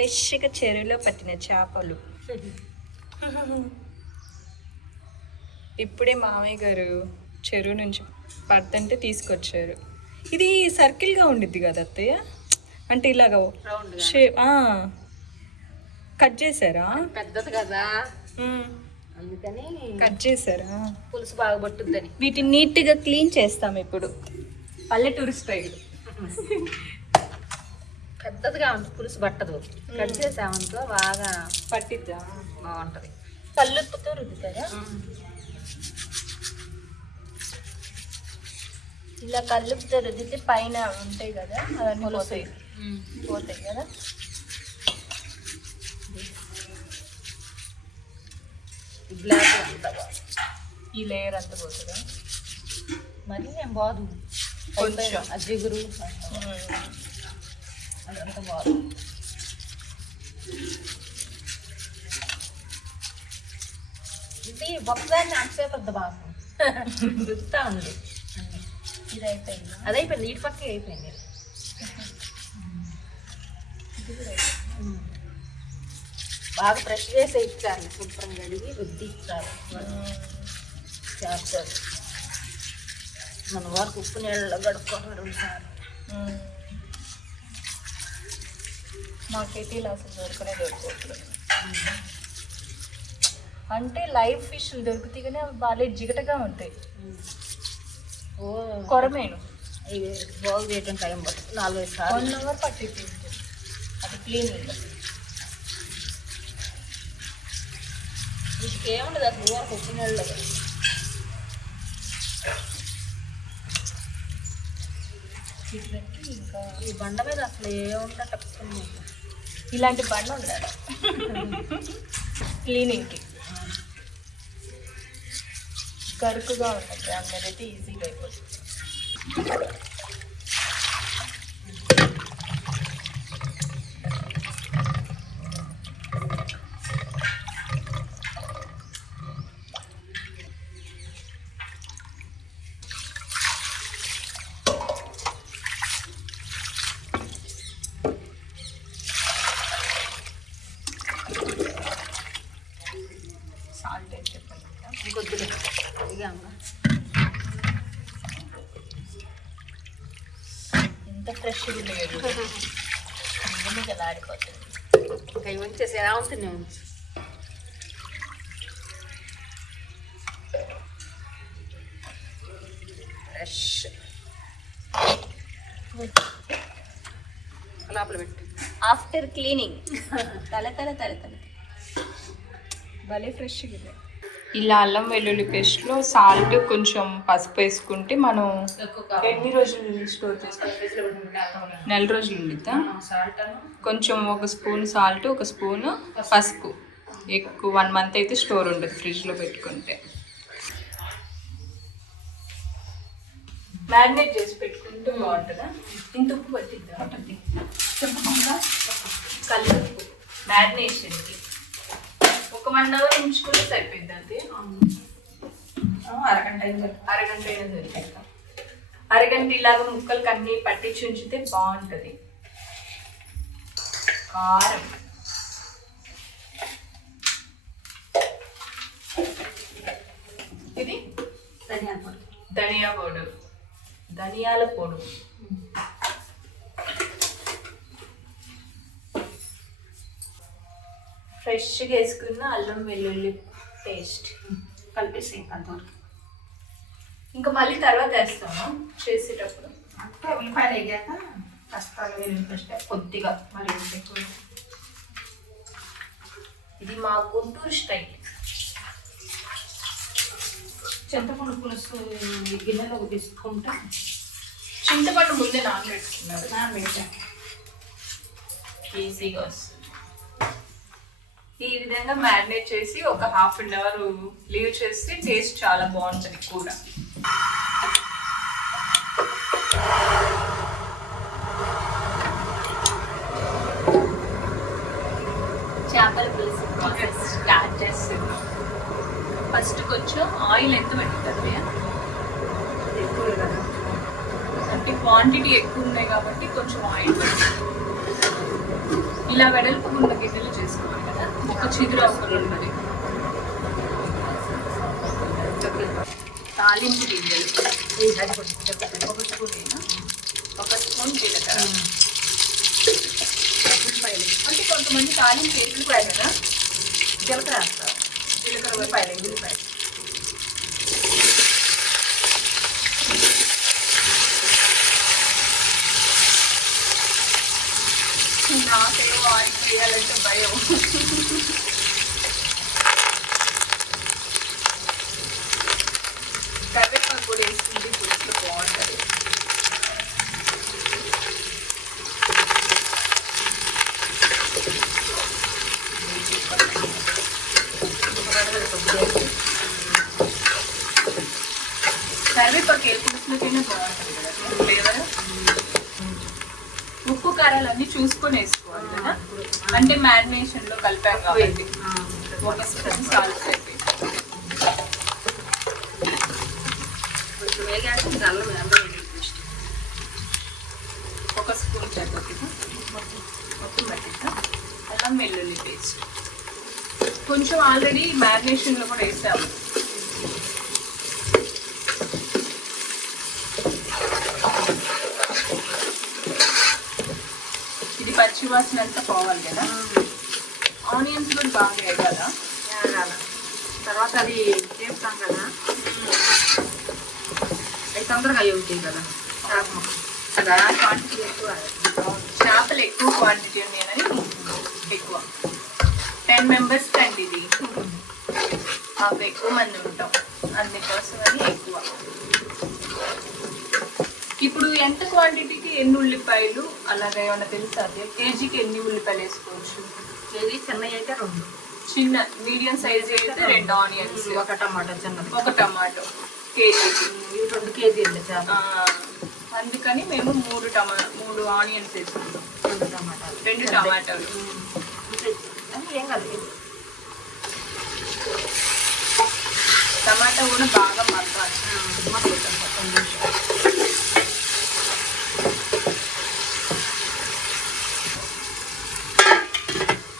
ఫ్రెష్గా చెరువులో పట్టిన చేపలు. ఇప్పుడే మామయ్య గారు చెరువు నుంచి పడుతుంటే తీసుకొచ్చారు. ఇది సర్కిల్గా ఉండిద్ది కదా అత్తయ్య, అంటే ఇలాగ కట్ చేశారా? పెద్దది కదా అందుకని కట్ చేశారా? పులుసు బాగా పట్టుద్దని. వీటిని నీట్గా క్లీన్ చేస్తాం ఇప్పుడు, పల్లెటూరు స్టైల్. పెద్దదిగా ఉంటుంది, పులుసు పట్టదు. కట్ చేసామనుకో బాగా పట్టిద్దా, బాగుంటుంది. కల్లుప్పుతో రుద్దుతారా? ఇలా కల్లుప్పుతో రుద్దితే పైన ఉంటాయి కదా అవన్నీ పోతాయి కదా. బ్లాక్ అంతా ఈ లేయర్ అంతా పోతుందా? మరి ఏం బాదు, కొంచెం జిగురు అదంతా బాదు. ఇది ఒకసారి అంతసేపు బాగా రుద్దుతా ఉంది. ఇది అయిపోయింది, అది అయిపోయింది, ఇటు పక్క అయిపోయింది. బాగా ఫ్రెష్ చేసి ఇచ్చారు, శుభ్రం కడిగి రుద్ది ఇచ్చారు చేస్తారు. మన వారికి ఉప్పు నీళ్ళలో గడుపుకొని 2 సార్లు. మాకైతే ఇలా అసలు దొరకట్లేదు. అంటే లైవ్ ఫిష్లు దొరుకుతాయి కానీ అవి బాగా జిగటగా ఉంటాయి. కొరమేను ఇవి బాగు చేయడం టైం పడుతుంది, 4-5 సార్లు. 1 అవర్ పట్టింది అది క్లీనింగ్. వీటికి ఏముండదు అసలు, ఊరికి ఉప్పు నీళ్ళలో ఇంకా ఈ బండ మీద అసలు ఏముంటా తప్పుతుంది. ఇలాంటి బండ ఉండాలి క్లీనింగ్కి. గరుకుగా ఉంటుంది, దాని మీద అయితే ఈజీగా అయిపోతుంది. సాల్ట్ అయితే చెప్పండి, ఇంకొద్దులే అదిగా ఎంత ఫ్రెష్గా లేదు, మీద ఆడిపోతుంది. ఇంకా ఇవి ఉంచేసి ఎలా ఉంటుంది ఉంచు. ఫ్రెష్ లోపల పెట్టి ఆఫ్టర్ క్లీనింగ్ తల భలే ఫ్రెష్గా ಇದೆ. ఇలా అల్లం వెల్లుల్లి పేస్ట్లో సాల్ట్ కొంచెం పసుపు వేసుకుంటే మనం ఎన్ని రోజులు స్టోర్ చేసుకోవాలి? 4 రోజులు ఉండిద్దా? కొంచెం 1 స్పూన్ సాల్ట్, 1 స్పూన్ పసుపు, ఎక్కువ 1 మంత్ అయితే స్టోర్ ఉండదు ఫ్రిడ్జ్లో పెట్టుకుంటే. మ్యారినేట్ చేసి పెట్టుకుంటే బాగుంటుందా? ఇంత ఉప్పు పట్టిద్దా? పట్టిద్ది. కల్లుప్పు మ్యారినేషన్కి ఒక 1 అవర్ ఉంచుకుంటే సరిపోద్ది. అంతే, అరగంట అయినా సరిపోద్ది. అరగంట ఇలాగ ముక్కలకి అన్నీ పట్టించి ఉంచితే బాగుంటుంది. కారం, ఇది ధనియాల పొడి, ఫ్రెష్గా వేసుకున్న అల్లం వెల్లుల్లి పేస్ట్ కలిపేసి అంతవరకు. ఇంకా మళ్ళీ తర్వాత వేస్తాము చేసేటప్పుడు. అంటే ఉల్లిపాయలు వేగాక కాస్త వెల్లుల్లి పేస్ట్ కొద్దిగా, మరి ఎక్కువ. ఇది మా గుంటూరు స్టైల్. చింతపండు పులుసు గిన్నెలో తీసుకుంటా. చింతపండు ముందే నానబెట్టుకున్నారు, నానబెట్టా ఈజీగా వస్తుంది. ఈ విధంగా మ్యారినేట్ చేసి ఒక 1/2 అవర్ లీవ్ చేస్తే టేస్ట్ చాలా బాగుంటుంది కూర. చేపల పులుసు ప్రాసెస్ స్టార్ట్ చేస్తున్నాం. ఫస్ట్ కొంచెం ఆయిల్ ఎంత పెట్టుతుంది, ఎక్కువ కదా, అంటే క్వాంటిటీ ఎక్కువ ఉన్నాయి కాబట్టి కొంచెం ఆయిల్ ఇలా వెడల్పు ఉన్న గిన్నెలు చేసుకోవాలి కదా, ఒక చిగురు అవసరం మరి. తాలింపు గింజలు ఒక స్పూన్ అయినా, ఒక స్పూన్ జీలకర్ర, అంటే కొంతమంది తాలింపు ఎల్లిపాయ కదా, జీలకర్ర వేస్తారు. జీలకర్ర ఉల్లిపాయలు, ఉల్లిపాయలు నాకేమో ఆయిల్ వేయాలంటే భయం. కరివేపాకు కూడా వేసుకుంటే పులుసులో బాగుంటుంది. కరివేపాకు ఏ పులుసులోకైనా బాగుంటుంది కదా ఫ్లేవర్. ఉప్పు కారాలు అన్ని చూసుకొని వేసుకోవాలి కదా, అంటే మ్యారినేషన్ లో కలిపాం కాబట్టి. ఒక స్పూన్ సాల్ట్ అయిపోయి ఒక స్పూన్ చక్కగా మొత్తం పట్టిద్దా. అల్లం వెల్లుల్లి పేస్ట్ కొంచెం ఆల్రెడీ మ్యారినేషన్ లో కూడా వేసాము. ఇది పచ్చివాసన అంతా పోవాలి కదా. ఆనియన్స్ కూడా బాగా వేయాలా, తర్వాత అది చేస్తాం కదా, అవి తొందరగా అవి అవుతాయి కదా. కదా క్వాంటిటీ ఎక్కువ, చేపలు ఎక్కువ క్వాంటిటీ ఉన్నాయని ఎక్కువ. 10 members కండి ఇది, మాకు ఎక్కువ మంది ఉంటాం అందుకోసం అని ఎక్కువ. ఇప్పుడు ఎంత క్వాంటిటీకి ఎన్ని ఉల్లిపాయలు అలాగే ఏమన్నా తెలుసా? అదే కేజీకి ఎన్ని ఉల్లిపాయలు వేసుకోవచ్చు? కేజీ చిన్నవి అయితే 2, చిన్న మీడియం సైజ్ అయితే 2 ఆనియన్స్, ఒక టమాటో చిన్నది, ఒక టమాటో కేజీకి. ఇవి 2 కేజీలు చేప. అందుకని మేము 3 ఆనియన్స్ వేసుకుంటాం, 2 టమాటాలు, 2 టమాటాలు. ఏం కాదు, టమాటా కూడా బాగా మగ్గాలి.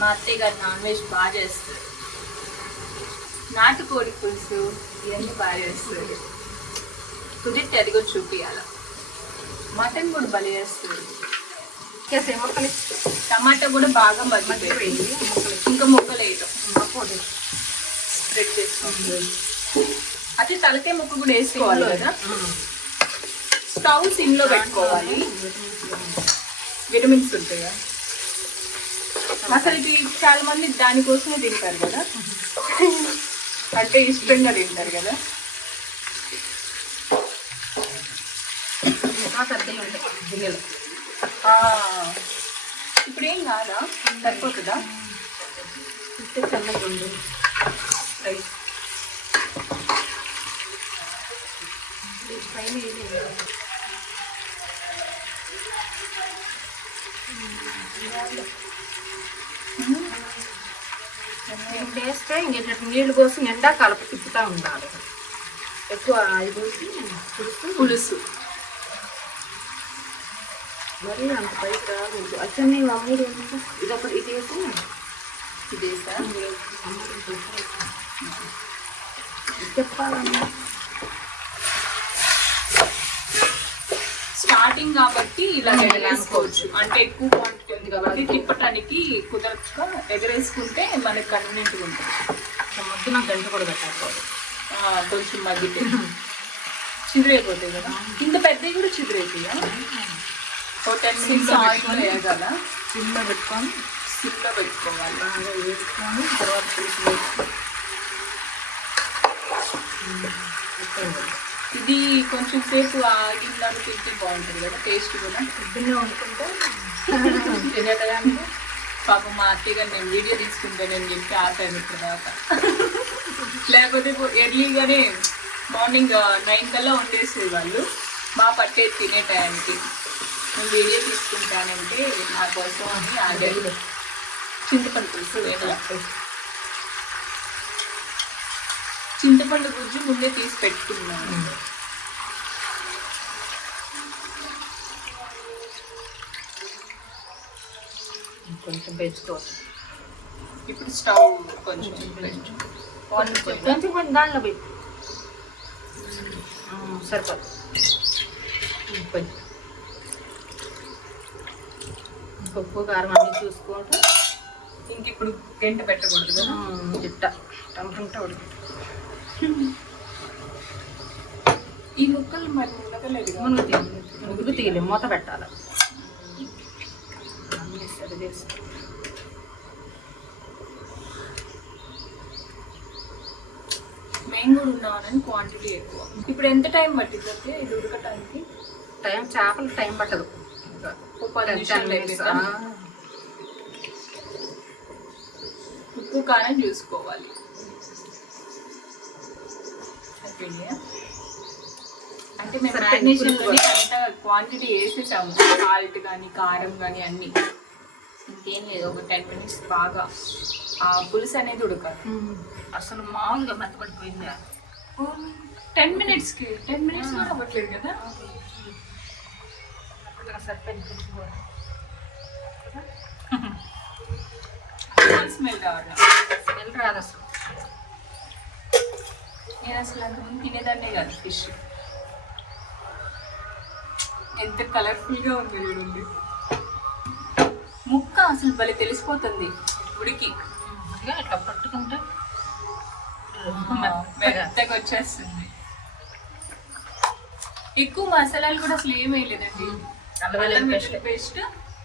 మా అత్తయ్య గారు నాన్ వెజ్ బాగా చేస్తారు, నాటుకోడి పులుసు ఇవన్నీ బాగా చేస్తారు. కుదిరితే అది కూడా చూపించాల. మటన్ కూడా బలి చేస్తారు. టమాటా కూడా బాగా మగ్గిపోయింది, ఇంకా ముక్కలు వేయటం, స్ప్రెడ్ చేసుకోండి. అయితే తలకాయ ముక్క కూడా వేసుకోవాలి కదా. స్టవ్ సిమ్లో పెట్టుకోవాలి, విటమిన్స్ ఉంటాయా. అసలు ఇది చాలా మంది దానికోసమే తింటారు కదా, అంటే ఇష్టంగా తింటారు కదా. ఇప్పుడు ఏం కాదా, సరిపోతుందా? వేస్తే ఇంక నీళ్ళు పోసి నిండా కలప తిప్పుతూ ఉండాలి. ఎక్కువ అది పోసి పులుసు మరి అంత పైకి రాదు. అచ్చన్ని అమ్ముడు ఇదొకటి ఇది వేసి ఇదేసా చెప్పాలన్నా. స్టార్టింగ్ కాబట్టి ఇలా ఎగరేసుకోవచ్చు, అంటే ఎక్కువ క్వాంటిటీ ఉంది కాబట్టి తిప్పటానికి కుదరక ఎగరేసుకుంటే మనకి కన్వీనియంట్గా ఉంటుంది. మొత్తం నాకు గంట కూడా పెట్టాలి, కొంచెం మగ్గితే చిదిరైపోతాయి కదా. ఇంత పెద్దవి కూడా చిదిరైపోయా. 10 minutes ఆయిల్ వేయగల, సిమ్లో పెట్టుకొని సిమ్లో పెట్టుకోవాలి. బాగా వేసుకొని తర్వాత పులుసు వేసి ఇది కొంచెం సేపు ఆగిలాగా తింటే బాగుంటుంది కదా, టేస్ట్ కూడా. పొద్దున్నే వండుకుంటే తినేటదానికి పాపం మా అత్తయ్య గారు నేను వీడియో తీసుకుంటానని చెప్పి ఆపాను ఇప్పుడు దాకా. లేకపోతే ఎర్లీగానే మార్నింగ్ 9 కల్లా వండేసేది వాళ్ళు, బాగా పట్టేది తినే టయానికి. నేను వీడియో తీసుకుంటానంటే నా కోసం అని ఆగారు. చింతపండు పులుసు, చింతపండు గుజ్జు ముందే తీసి పెట్టుకున్నాను. కొంచెం పెంచుకోవచ్చు. ఇప్పుడు స్టవ్ కొంచెం కొంచెం దానిలో పెట్టి సరిపోదు. కొంచెం ఉప్పు కారం అన్నీ చూసుకుంటూ ఇంక ఇప్పుడు గంట పెట్టకూడదు కదా. గిట్ట టమటంట ఉడికి ఈ ముక్కలు మరి ఉండగలేదు. ముగ్గురు తీయలేదు, మూత పెట్టాలి. అన్నీ సరి చేసి మేము కూడా ఉన్నామని క్వాంటిటీ ఎక్కువ. ఇప్పుడు ఎంత టైం పట్టిందంటే ఇది ఉడకటానికి? టైం చేపలకు టైం పట్టదు. ఒక 10 నిమిషాలు అయిపోయిందా? ఉప్పు కారం చూసుకోవాలి. అంటే మేము మ్యారినేషన్లోనే అంత క్వాంటిటీ వేసేసాము, సాల్ట్ కానీ కారం కానీ అన్నీ. ఇంకేం లేదు, ఒక 10 minutes బాగా ఆ పులుసు అనేది ఉడకాలి. అసలు మామూలుగా మెత్తపడిపోయింది. 10 minutesకి 10 minutes కూడా అవ్వట్లేదు కదా. స్మెల్ రావాలి. స్మెల్ రాదు అసలు. నేను అసలు అంతకుముందు తినేదాన్నే కాదు ఫిష్. ఎంత కలర్ఫుల్గా ఉంది చూడండి. ముక్క అసలు భలే తెలిసిపోతుంది ఉడికి. ఇట్లా పట్టుకుంటే మెత్తగా వచ్చేస్తుంది. ఎక్కువ మసాలాలు కూడా అసలు ఏం వేయలేదండి. అల్లం వెల్లుల్లి పేస్ట్,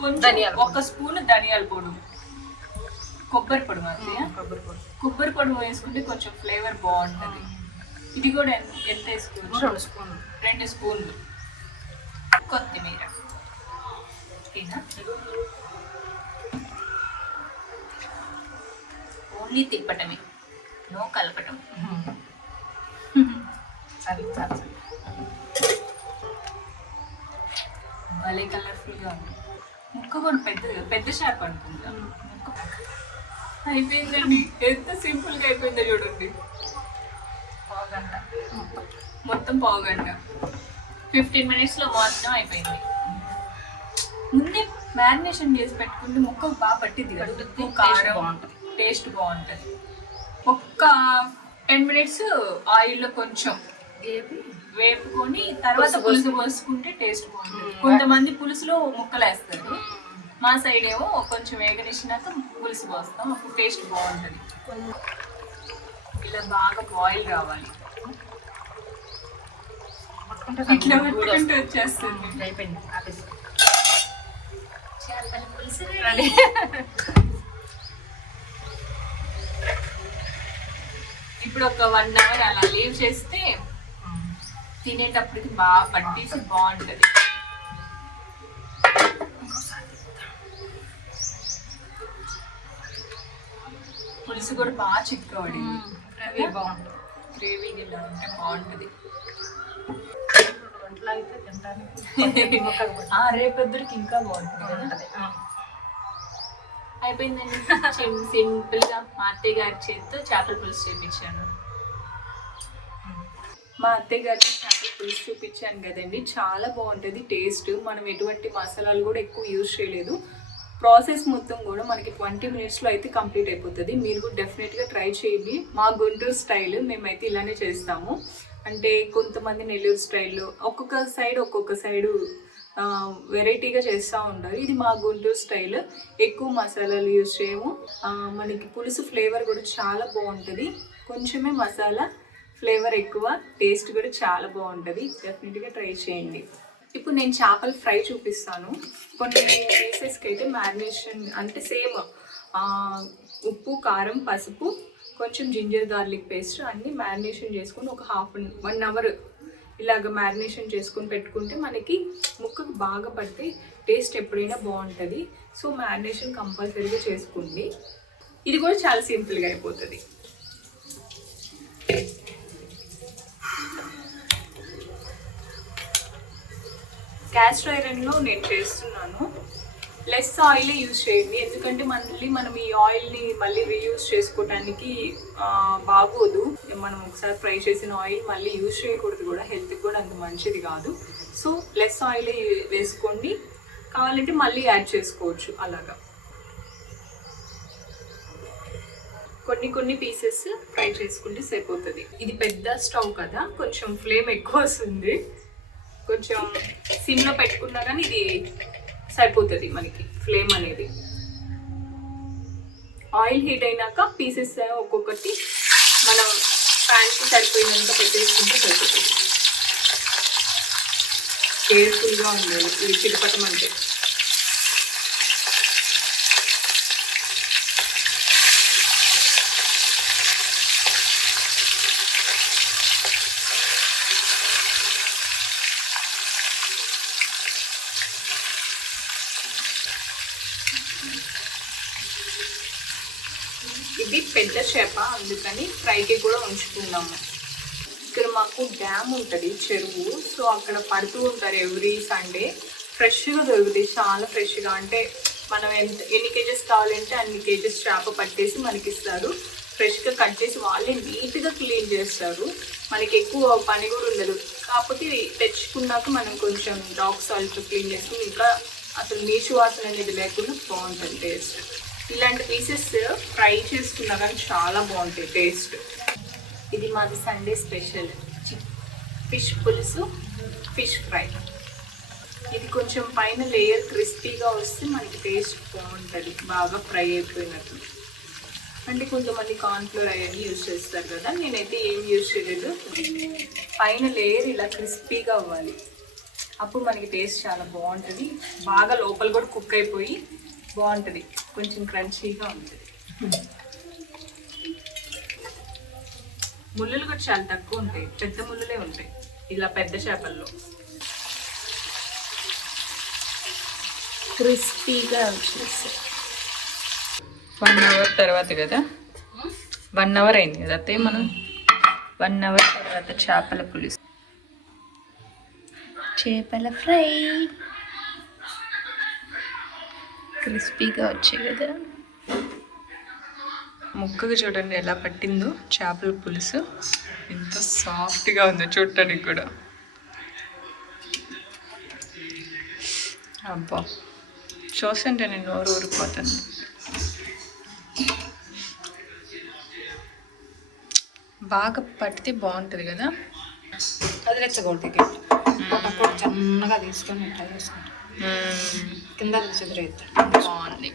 కొంచెం 1 స్పూన్ ధనియాల పొడి, కొబ్బరి పొడి మధ్య కొబ్బరి పొడి వేసుకుంటే కొంచెం ఫ్లేవర్ బాగుంటుంది. ఇది కూడా ఎంత వేసుకోవచ్చు? 2 స్పూన్లు. కొత్తిమీర ఓన్లీ తిప్పటమే, నో కలపటం. భలే కలర్ఫుల్గా ఉంది. ముక్క కూడా పెద్ద షాప్ అనుకుంటా. అయిపోయిందండి. ఎంత సింపుల్గా అయిపోయిందో చూడండి. పావుగంట, మొత్తం పావుగంట, 15 minutesలో మొత్తం అయిపోయింది. ముందే మ్యారినేషన్ చేసి పెట్టుకుంటే ముక్కకు బాగా పట్టింది కదా, కారం బాగుంటుంది, టేస్ట్ బాగుంటుంది. ఒక్క 10 minutes ఆయిల్లో కొంచెం వేపుకొని తర్వాత పులుసు పోసుకుంటే టేస్ట్ బాగుంటుంది. కొంతమంది పులుసులో ముక్కలు వేస్తారు, మా సైడ్ ఏమో కొంచెం వేగనిచ్చినాక పులుసు పోస్తాం, అప్పుడు టేస్ట్ బాగుంటుంది. ఇలా బాగా బాయిల్ రావాలి. ఇట్లా పట్టుకుంటే వచ్చేస్తుంది. అయిపోయింది. ఇప్పుడు ఒక 1 hour అలా లీవ్ చేస్తే తినేటప్పటికి బాగా పట్టేసి బాగుంటుంది. పులుసు కూడా బాగా చిక్కబడి గ్రేవీ బాగుంటుంది. గ్రేవీ ఇలా ఉంటే బాగుంటుంది. రేపొద్దురికి ఇంకా బాగుంటుంది కదా. అయిపోయిందండి. సింపుల్గా మా అత్తయ్య గారి చేతితో చేపల పులుసు చేయించాను. మా అత్తయ్య గారికి చేపల పులుసు చూపించాను కదండి, చాలా బాగుంటుంది టేస్ట్. మనం ఎటువంటి మసాలాలు కూడా ఎక్కువ యూజ్ చేయలేదు. ప్రాసెస్ మొత్తం కూడా మనకి 20 minutesలో అయితే కంప్లీట్ అయిపోతుంది. మీరు కూడా డెఫినెట్గా ట్రై చేయండి. మా గుంటూరు స్టైల్ మేమైతే ఇలానే చేస్తాము. అంటే కొంతమంది నెల్లూరు స్టైల్లో ఒక్కొక్క సైడు వెరైటీగా చేస్తూ ఉంటారు. ఇది మా గుంటూరు స్టైల్. ఎక్కువ మసాలాలు యూజ్ చేయము. మనకి పులుసు ఫ్లేవర్ కూడా చాలా బాగుంటుంది. కొంచెమే మసాలా, ఫ్లేవర్ ఎక్కువ, టేస్ట్ కూడా చాలా బాగుంటుంది. డెఫినెట్గా ట్రై చేయండి. ఇప్పుడు నేను చేపల ఫ్రై చూపిస్తాను. కొన్ని పీసెస్కి అయితే మ్యారినేషన్ అంటే సేమ్ ఉప్పు, కారం, పసుపు, కొంచెం జింజర్ గార్లిక్ పేస్ట్ అన్నీ మ్యారినేషన్ చేసుకొని ఒక 1 hour ఇలాగ మ్యారినేషన్ చేసుకొని పెట్టుకుంటే మనకి ముక్కకు బాగా పడితే టేస్ట్ ఎప్పుడైనా బాగుంటుంది. సో మ్యారినేషన్ కంపల్సరీగా చేసుకోండి. ఇది కూడా చాలా సింపుల్గా అయిపోతుంది. క్యాస్ట్ ఐరన్లో నేను చేస్తున్నాను. లెస్ ఆయిలే యూజ్ చేయండి, ఎందుకంటే మళ్ళీ మనం ఈ ఆయిల్ని మళ్ళీ రీయూజ్ చేసుకోవడానికి బాగోదు. మనం ఒకసారి ఫ్రై చేసిన ఆయిల్ మళ్ళీ యూజ్ చేయకూడదు కూడా, హెల్త్కి కూడా అంత మంచిది కాదు. సో లెస్ ఆయిలే వేసుకోండి, కావాలంటే మళ్ళీ యాడ్ చేసుకోవచ్చు అలాగా. కొన్ని పీసెస్ ఫ్రై చేసుకుంటే సరిపోతుంది. ఇది పెద్ద స్టవ్ కదా, కొంచెం ఫ్లేమ్ ఎక్కువ వస్తుంది. కొంచెం సిమ్లో పెట్టుకున్నా కానీ ఇది సరిపోతుంది మనకి ఫ్లేమ్ అనేది. ఆయిల్ హీట్ అయినాక పీసెస్ ఒక్కొక్కటి మనం ప్యాన్కి సరిపోయినంత పెట్టేసుకుంటే సరిపోతుంది. కేర్ఫుల్గా ఉండాలి ఇది చిటపటమంటే. ఇది పెద్ద చేప, అందుకని ఫ్రైకి కూడా ఉంచుకున్నాము. ఇక్కడ మాకు డ్యామ్ ఉంటుంది, చెరువు. సో అక్కడ పడుతూ ఉంటారు ఎవ్రీ సండే. ఫ్రెష్గా దొరుకుతాయి, చాలా ఫ్రెష్గా. అంటే మనం ఎన్ని కేజెస్ కావాలంటే అన్ని కేజెస్ చేప పట్టేసి మనకి ఇస్తారు. ఫ్రెష్గా కట్ చేసి వాళ్ళే నీట్గా క్లీన్ చేస్తారు. మనకి ఎక్కువ పని కూడా ఉండదు. కాకపోతే తెచ్చుకున్నాక మనం కొంచెం రాక్ సాల్ట్ క్లీన్ చేసుకుని ఇంకా అసలు నీచు వాసన అనేది లేకుండా బాగుంటుంది టేస్ట్. ఇలాంటి పీసెస్ ఫ్రై చేసుకున్నా కానీ చాలా బాగుంటాయి టేస్ట్. ఇది మాది సండే స్పెషల్ ఫిష్ పులుసు, ఫిష్ ఫ్రై. ఇది కొంచెం పైన లేయర్ క్రిస్పీగా వస్తే మనకి టేస్ట్ బాగుంటుంది, బాగా ఫ్రై అయిపోయినట్టు. అంటే కొంతమంది కార్న్ఫ్లోర్ అవన్నీ యూజ్ చేస్తారు కదా, నేనైతే ఏం యూజ్ చేయలేదు. పైన లేయర్ ఇలా క్రిస్పీగా అవ్వాలి, అప్పుడు మనకి టేస్ట్ చాలా బాగుంటుంది. బాగా లోపల కూడా కుక్ అయిపోయి బాగుంటుంది, కొంచెం క్రంచీగా ఉంటుంది. ముళ్ళులు కూడా చాలా తక్కువ ఉంటాయి, పెద్ద ముళ్ళులే ఉంటాయి ఇలా పెద్ద చేపల్లో. క్రిస్పీగా వచ్చేసి 1 అవర్ తర్వాత కదా, 1 అవర్ అయింది కదా అత్తయ్య. మనం 1 అవర్ తర్వాత చేపల పులుసు, చేపల ఫ్రై క్రిస్పీగా వచ్చాయి కదా. ముక్కగా చూడండి ఎలా పట్టిందో చేపల పులుసు, ఎంత సాఫ్ట్గా ఉందో చూడటానికి కూడా. అబ్బా చూస్తుంటే నేను నోరు ఊరిపోతుంది. బాగా పట్టితే బాగుంటుంది కదా. అది రెచ్చగొడితే చిన్నగా తీసుకొని ఇట్లా చేసుకుంటాం, కింద చెదిరేస్తాం. బాగుంది.